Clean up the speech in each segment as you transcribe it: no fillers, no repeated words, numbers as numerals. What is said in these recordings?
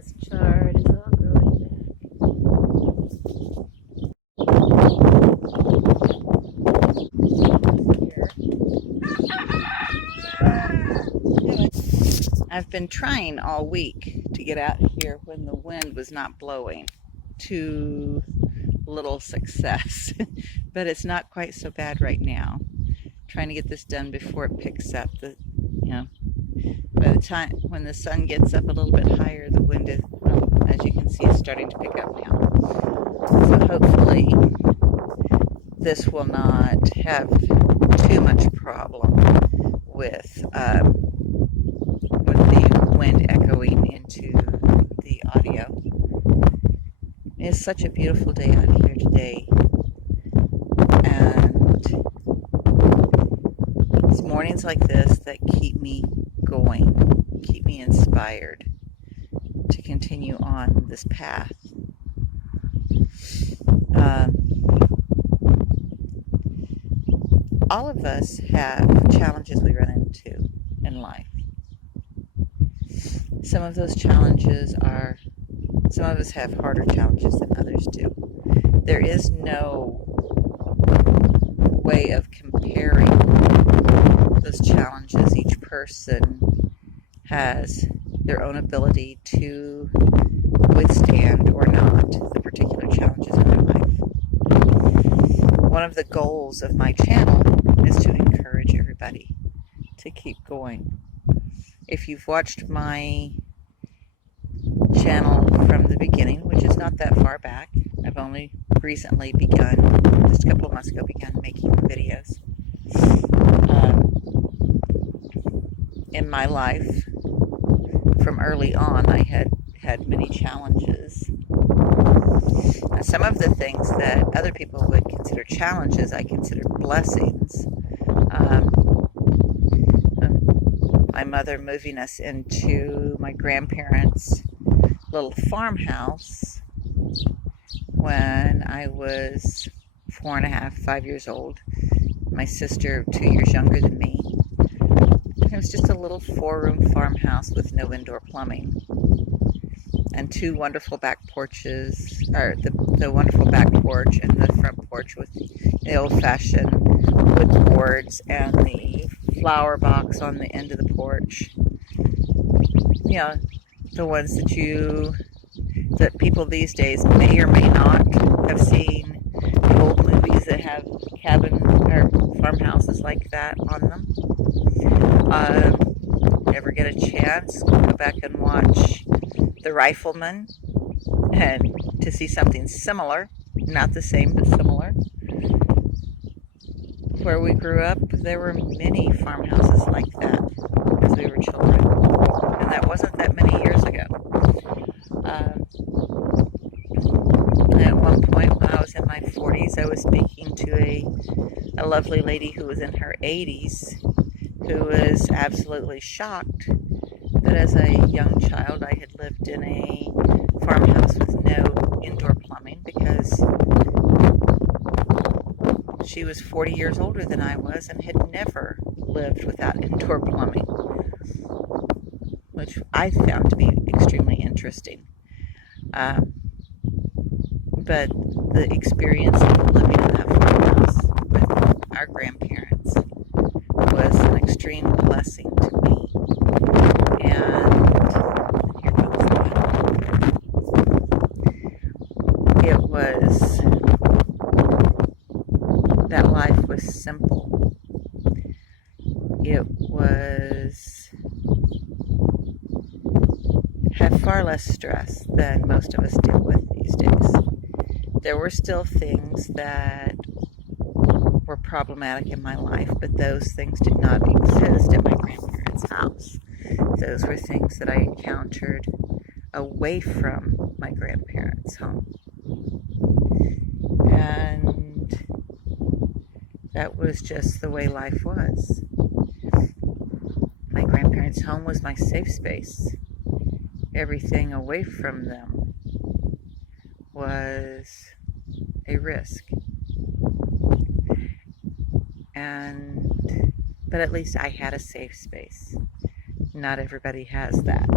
this chard is all growing back. I've been trying all week to get out here when the wind was not blowing. To little success, but it's not quite so bad right now. Trying to get this done before it picks up. By the time when the sun gets up a little bit higher, the wind is, as you can see, is starting to pick up now. So hopefully this will not have too much problem with the wind echoing into the audio. It's such a beautiful day out here today, and it's mornings like this that keep me going, keep me inspired to continue on this path. All of us have challenges we run into in life. Some of those challenges are, some of us have harder challenges than others do. There is no way of comparing those challenges. Each person has their own ability to withstand or not the particular challenges in their life. One of the goals of my channel is to encourage everybody to keep going. If you've watched my channel from the beginning, which is not that far back, I've only recently begun, just a couple of months ago, begun making videos. In my life, from early on, I had many challenges. Some of the things that other people would consider challenges, I consider blessings. My mother moving us into my grandparents' little farmhouse when I was 4.5, 5 years old. My sister, 2 years younger than me. It was just a little 4-room farmhouse with no indoor plumbing. And 2 wonderful back porches, or the wonderful back porch and the front porch with the old-fashioned wood boards and the flower box on the end of the porch. You know, the ones that people these days may or may not have seen, the old movies that have cabin or farmhouses like that on them. Ever get a chance, go back and watch The Rifleman and to see something similar, not the same but similar. Where we grew up, there were many farmhouses like that as we were children, and that wasn't that many years ago. At one point when I was in my 40s, I was speaking to a lovely lady who was in her 80s, who was absolutely shocked that as a young child I had lived in a farmhouse with no indoor plumbing, because she was 40 years older than I was and had never lived without indoor plumbing, which I found to be extremely interesting. But the experience of living in that farmhouse with our grandparents was an extreme blessing to me. And here goes that life was simple. It had far less stress than most of us deal with these days. There were still things that were problematic in my life, but those things did not exist at my grandparents' house. Those were things that I encountered away from my grandparents' home. And that was just the way life was. My grandparents' home was my safe space. Everything away from them was a risk. But at least I had a safe space. Not everybody has that.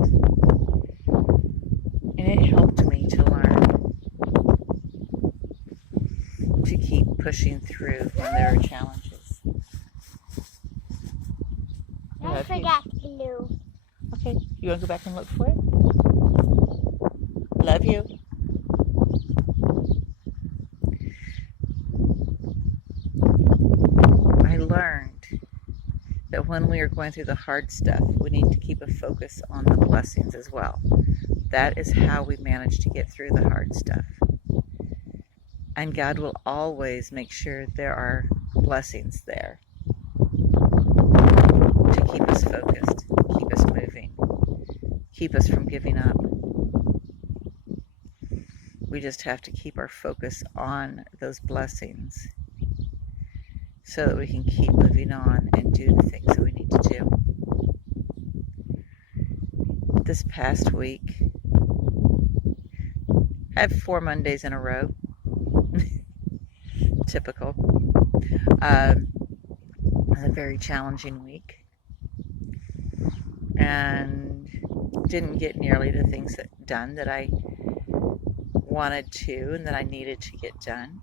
to keep pushing through when there are challenges. I forgot glue. Okay, you want to go back and look for it? Love you. I learned that when we are going through the hard stuff, we need to keep a focus on the blessings as well. That is how we manage to get through the hard stuff. And God will always make sure there are blessings there to keep us focused, keep us moving, keep us from giving up. We just have to keep our focus on those blessings so that we can keep moving on and do the things that we need to do. This past week, I had 4 Mondays in a row. Typical. A very challenging week. And didn't get nearly the things done that I wanted to and that I needed to get done.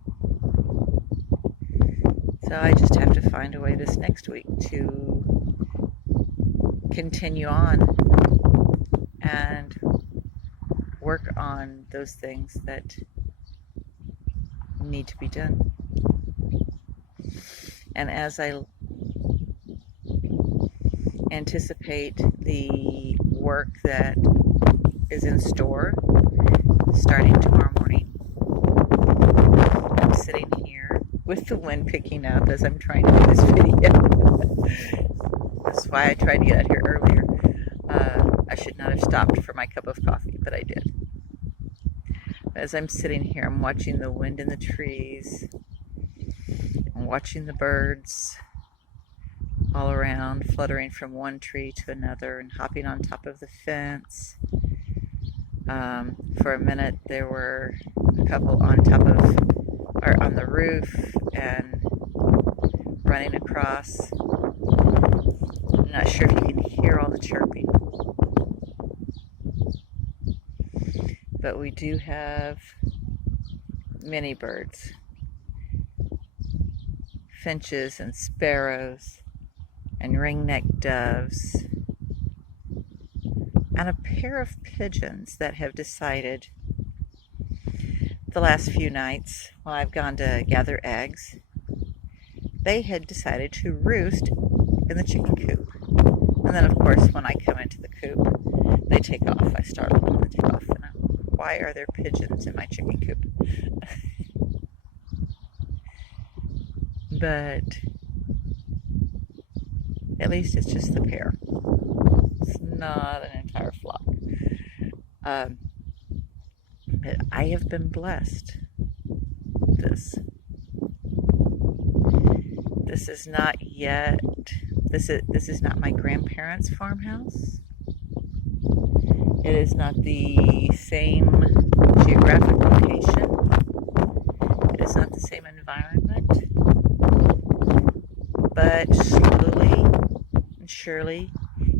So I just have to find a way this next week to continue on and work on those things that need to be done. And as I anticipate the work that is in store starting tomorrow morning, I'm sitting here with the wind picking up as I'm trying to do this video. That's why I tried to get out here earlier. I should not have stopped for my cup of coffee, but I did. As I'm sitting here, I'm watching the wind in the trees. I'm watching the birds all around, fluttering from one tree to another and hopping on top of the fence. For a minute, there were a couple on top of, or on the roof and running across. I'm not sure if you can hear all the chirping. But we do have many birds, finches and sparrows and ring-necked doves, and a pair of pigeons that have decided the last few nights while I've gone to gather eggs, they had decided to roost in the chicken coop. And then of course when I come into the coop, they take off. I startle them and they take off. And why are there pigeons in my chicken coop? But at least it's just the pair. It's not an entire flock. But I have been blessed. This is not yet. This is not my grandparents' farmhouse. It is not the same geographic location. It is not the same environment. But slowly and surely,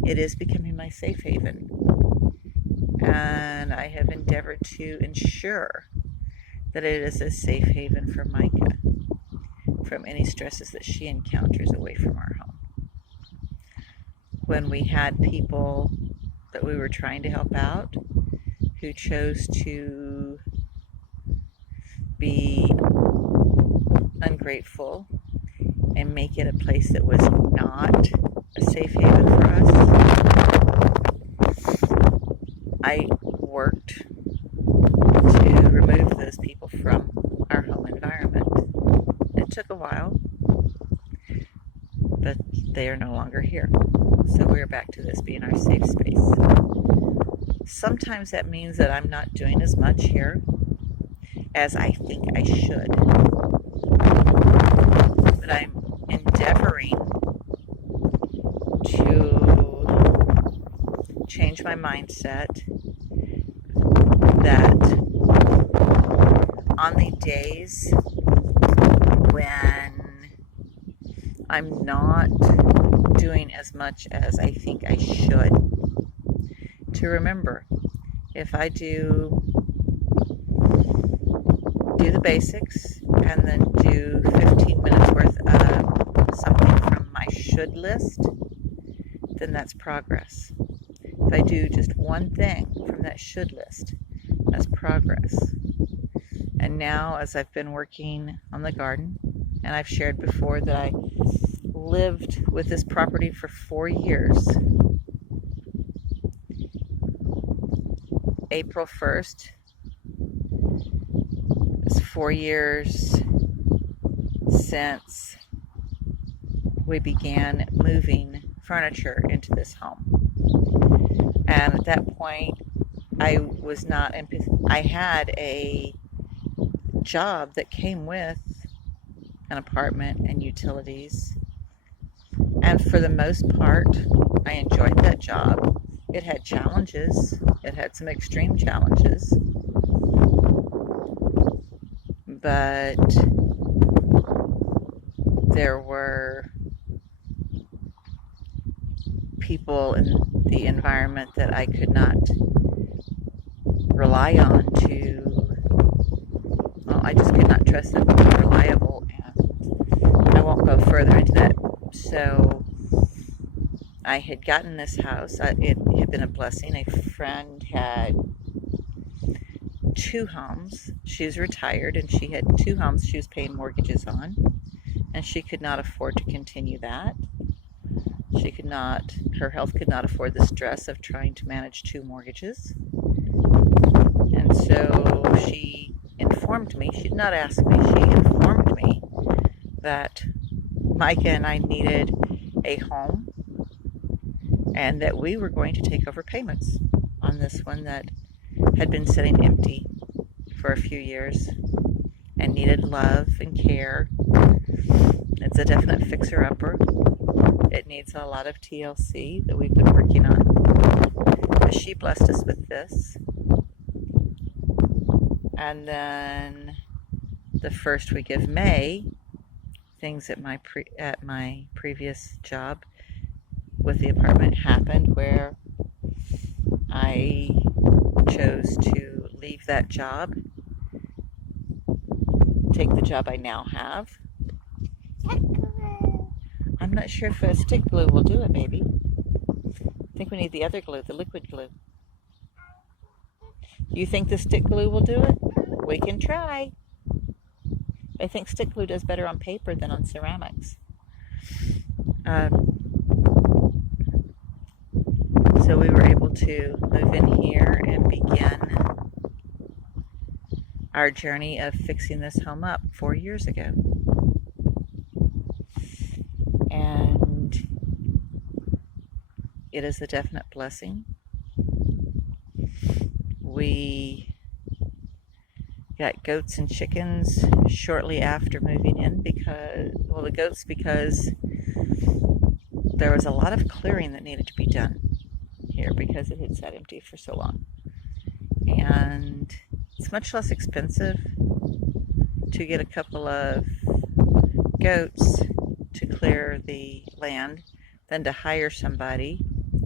it is becoming my safe haven. And I have endeavored to ensure that it is a safe haven for Micah from any stresses that she encounters away from our home. When we had people that we were trying to help out who chose to be ungrateful and make it a place that was not a safe haven for us, I worked to remove those people from our home environment. It took a while, but they are no longer here. So we're back to this being our safe space. Sometimes that means that I'm not doing as much here as I think I should. But I'm endeavoring to change my mindset that on the days when I'm not doing as much as I think I should, to remember, if I do do the basics and then do 15 minutes worth of something from my should list, then that's progress. If I do just one thing from that should list, that's progress. And now, as I've been working on the garden, and I've shared before that I lived with this property for 4 years. April 1st, it's 4 years since we began moving furniture into this home. And at that point, I was not I had a job that came with an apartment and utilities, and for the most part I enjoyed that job. It had challenges, it had some extreme challenges, but there were people in the environment that I could not rely on to, well, I just could not trust them to be reliable, and I won't go further into that. So I had gotten this house. It had been a blessing. A friend had 2 homes. She was retired and she had 2 homes she was paying mortgages on, and she could not afford to continue that. Her health could not afford the stress of trying to manage 2 mortgages. And so she informed me, she did not ask me, she informed me that Micah and I needed a home and that we were going to take over payments on this one that had been sitting empty for a few years and needed love and care. It's a definite fixer-upper. It needs a lot of TLC that we've been working on. But she blessed us with this. And then the first week of May, things at my previous job with the apartment happened where I chose to leave that job, take the job I now have. I'm not sure if a stick glue will do it, baby. I think we need the other glue, the liquid glue. You think the stick glue will do it? We can try. I think stick glue does better on paper than on ceramics. So we were able to move in here and begin our journey of fixing this home up 4 years ago. And it is a definite blessing. We got goats and chickens shortly after moving in because there was a lot of clearing that needed to be done here because it had sat empty for so long. And it's much less expensive to get a couple of goats to clear the land than to hire somebody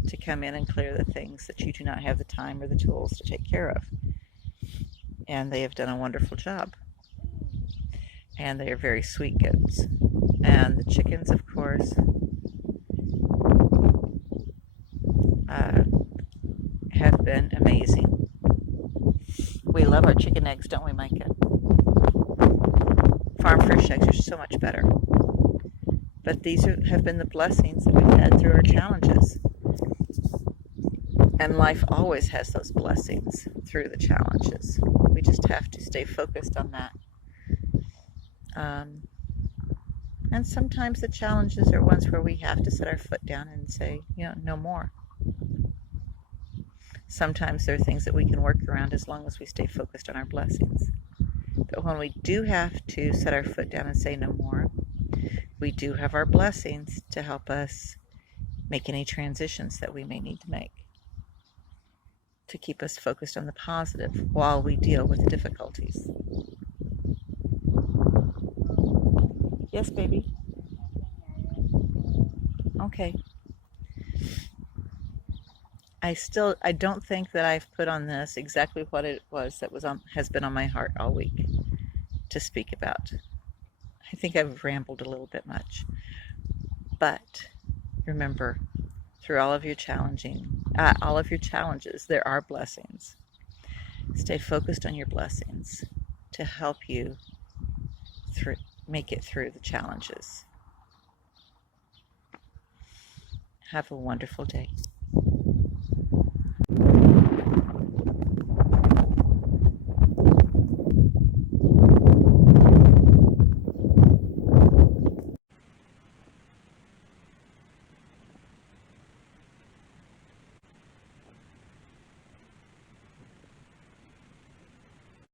to come in and clear the things that you do not have the time or the tools to take care of. And they have done a wonderful job. And they are very sweet goats. And the chickens, of course, have been amazing. We love our chicken eggs, don't we, Micah? Farm fresh eggs are so much better. But these have been the blessings that we've had through our challenges. And life always has those blessings through the challenges. We just have to stay focused on that. And sometimes the challenges are ones where we have to set our foot down and say, no more. Sometimes there are things that we can work around as long as we stay focused on our blessings. But when we do have to set our foot down and say no more, we do have our blessings to help us make any transitions that we may need to make, to keep us focused on the positive while we deal with the difficulties. Yes, baby? Okay. I don't think that I've put on this exactly what it was that has been on my heart all week. to speak about. I think I've rambled a little bit much, but remember, through all of your challenges, there are blessings. Stay focused on your blessings to help you make it through the challenges. Have a wonderful day.